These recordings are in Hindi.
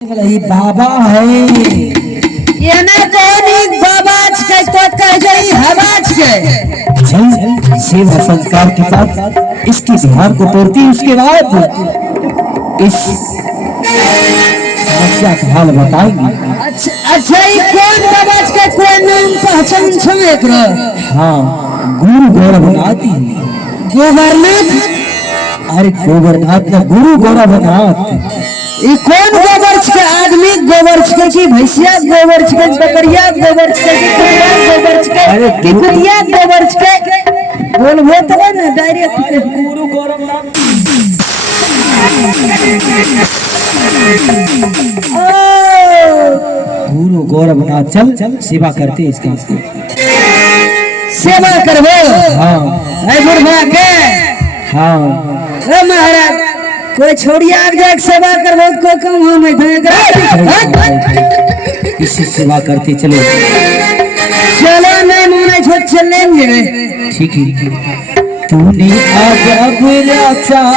ये बाबा है ये ना कोनी बाबाज के तो कह जाई हवाज के जल सेवा संस्कार के साथ इसकी ध्यान को तोड़ती उसके बाद इस समस्या का हल बताएंगे। अच्छा ये कौन बाबाज के कोई नाम पहचान छमे करो? हाँ, गुरु गौरवनाथ गोवर्धन। अरे गोवर्धनाथ ना गुरु गौरवनाथ। ये कौन गोवर्च के आदमी गोवर्च के की भैंसिया गोवर्च के बकरिया गोवर्च के कुतिया गोवर्च के अरे कुतिया गोवर्च के बोलबो तो ना डायरेक्ट गुरु गौरवनाथ। गुरु गौरवनाथ चल सेवा करते इसका सेवा करबो। हाँ है बुढ़वा के। हाँ ए महाराज कोई छोड़िया जाके सेवा करबो को कम हो मैं इसी सेवा करते चलो। चलो नहीं मुने छोड़ चलेंगे। ठीक है। तूने आज अपना चाहा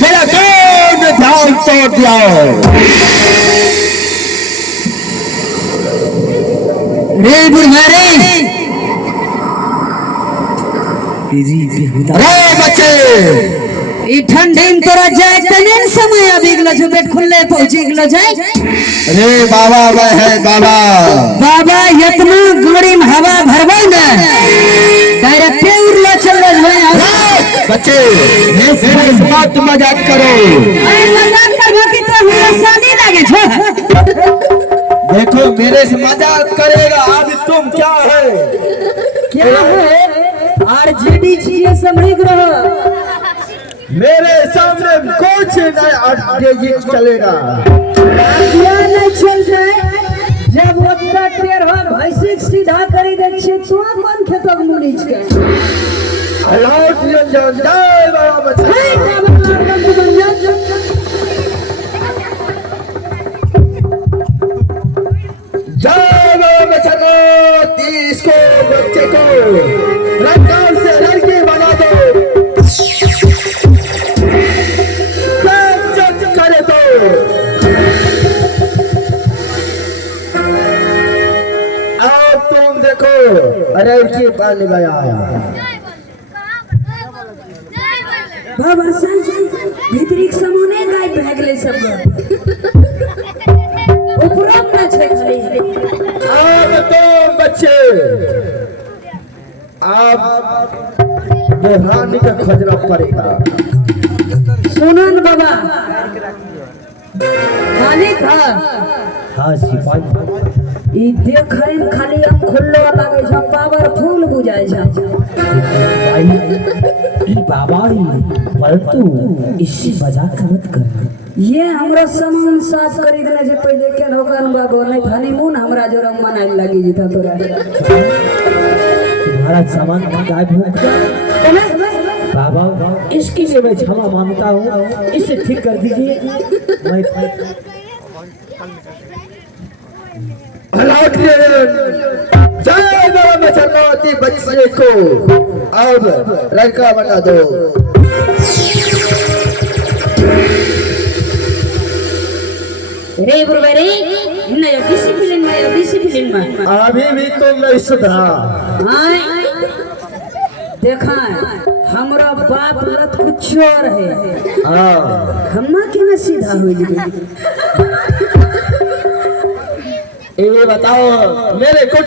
मेरा कौन ध्यान तोड़ दिया। रे बुढ़ारे अरे बच्चे ई ठंडीन तोरा जाए तने समय अभी गलो जो पेट खुले पहुंची गलो जाए। अरे बाबा मैं है बाबा। बाबा इतना गड़ी में हवा भरबे ना डायरेक्ट उड़ला चल रहे बच्चे मत मजाक करो। अरे मजाक करबो कि तो हमरा शादी लागे छ। देखो मेरे से मजाक करेगा अब तुम क्या है। क्या है आरजेडी चीजें समझ रहो। मेरे सामने कुछ नहीं चलेगा। क्या नहीं चल जाए जब ओतना टेर हो भैंसिक सीधा करी दे छे तो कौन खेतक मुनी छे। अल्लाह निरंजन जय बाबा बच्चे। जय बाबा बच्चे इसको बच्चे को रंगाल से लड़की बना दो। करे तो अब तुम देखो। अरे की पानी गया बाबा सन भीतरी सामने गाय भागले सब ऊपर ना छे खाली। अब तुम बच्चे अब बुढ़ानी का खोजना पड़ेगा। सुनन बाबा खाली खा। हाँ सिपाही ई देखै में खाली हम खुल्लो लागे छ पावरफुल बुझाय छ। भाई बाबा ही परंतु इससे मजाक मत कर। ये हमरा सामान साफ करी देने से पहले के होगन बाबू नहीं हनीमून हमरा जोर मनाई लगी जीता तोरा। तुम्हारा सामान गायब हो गया बाबा। इसके लिए मैं क्षमा मांगता हूँ। इसे ठीक कर दीजिए। मैं जय बाबा बचनौती बच्चे को अब लड़का बना दो। रे बुरबरे नया डिसिप्लिन में अभी भी तुम नहीं सुधरा। देखा हमरा बाप लत कुछ और है। हाँ हम्मा के ना सीधा हो जी। ये बताओ मेरे कोठी